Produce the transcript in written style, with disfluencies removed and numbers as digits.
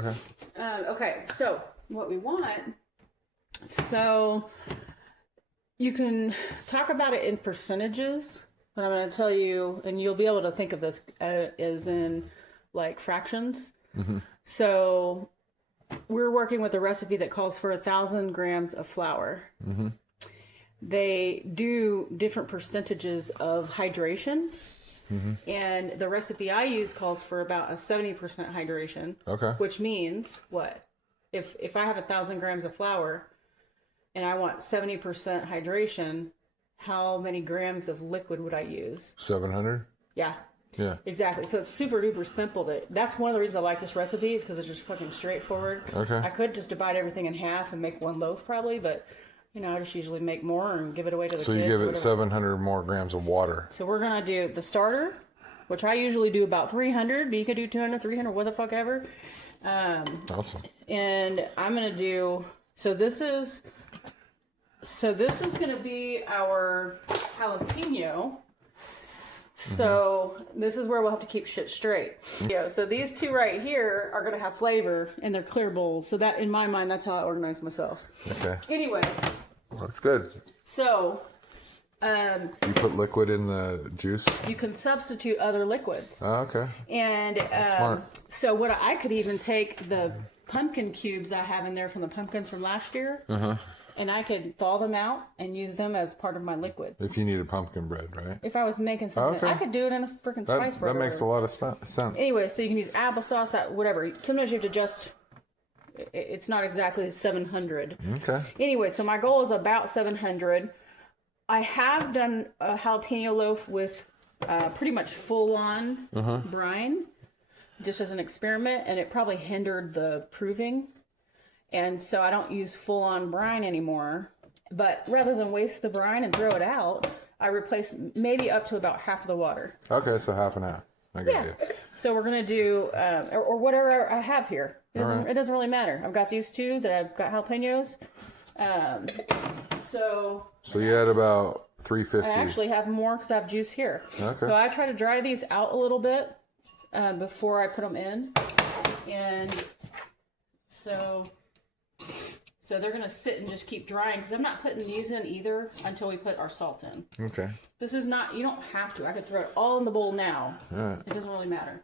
Okay. Okay, so what we want, so you can talk about it in percentages, but I'm going to tell you, and you'll be able to think of this as in like fractions. Mm-hmm. So we're working with a recipe that calls for 1,000 grams of flour. Mm-hmm. They do different percentages of hydration. Mm-hmm. And the recipe I use calls for about a 70% hydration. Okay. Which means what? If I have 1,000 grams of flour and I want 70% hydration, how many grams of liquid would I use? 700? Yeah. Yeah. Exactly. So it's super duper simple to. That's one of the reasons I like this recipe is because it's just fucking straightforward. Okay. I could just divide everything in half and make one loaf probably, but I just usually make more and give it away to the kids. So you give it 700 more grams of water. So we're going to do the starter, which I usually do about 300, but you could do 200, 300, what the fuck ever. Awesome. And I'm going to do, so this is going to be our jalapeno. So this is where we'll have to keep shit straight. Yeah, so these two right here are going to have flavor in their clear bowls. So that, in my mind, that's how I organize myself. Okay. Anyways. Well, that's good. So, you put liquid in the juice? You can substitute other liquids. Oh, okay. And smart. So what I could even take the pumpkin cubes I have in there from the pumpkins from last year. Uh-huh. And I could thaw them out and use them as part of my liquid. If you needed pumpkin bread, right? If I was making something, okay. I could do it in a freaking spice bread. That makes a lot of sense. Anyway, so you can use applesauce, whatever. Sometimes you have to just, it's not exactly 700. Okay. Anyway, so my goal is about 700. I have done a jalapeno loaf with pretty much full-on brine, just as an experiment, and it probably hindered the proving. And so I don't use full-on brine anymore. But rather than waste the brine and throw it out, I replace maybe up to about half of the water. Okay, so half and half. I get you. So we're going to do, or whatever I have here. It doesn't really matter. I've got these two that I've got jalapenos. So you had about 350. I actually have more because I have juice here. Okay. So I try to dry these out a little bit before I put them in. And so they're going to sit and just keep drying because I'm not putting these in either until we put our salt in. Okay. This is not, you don't have to. I could throw it all in the bowl now. All right. It doesn't really matter.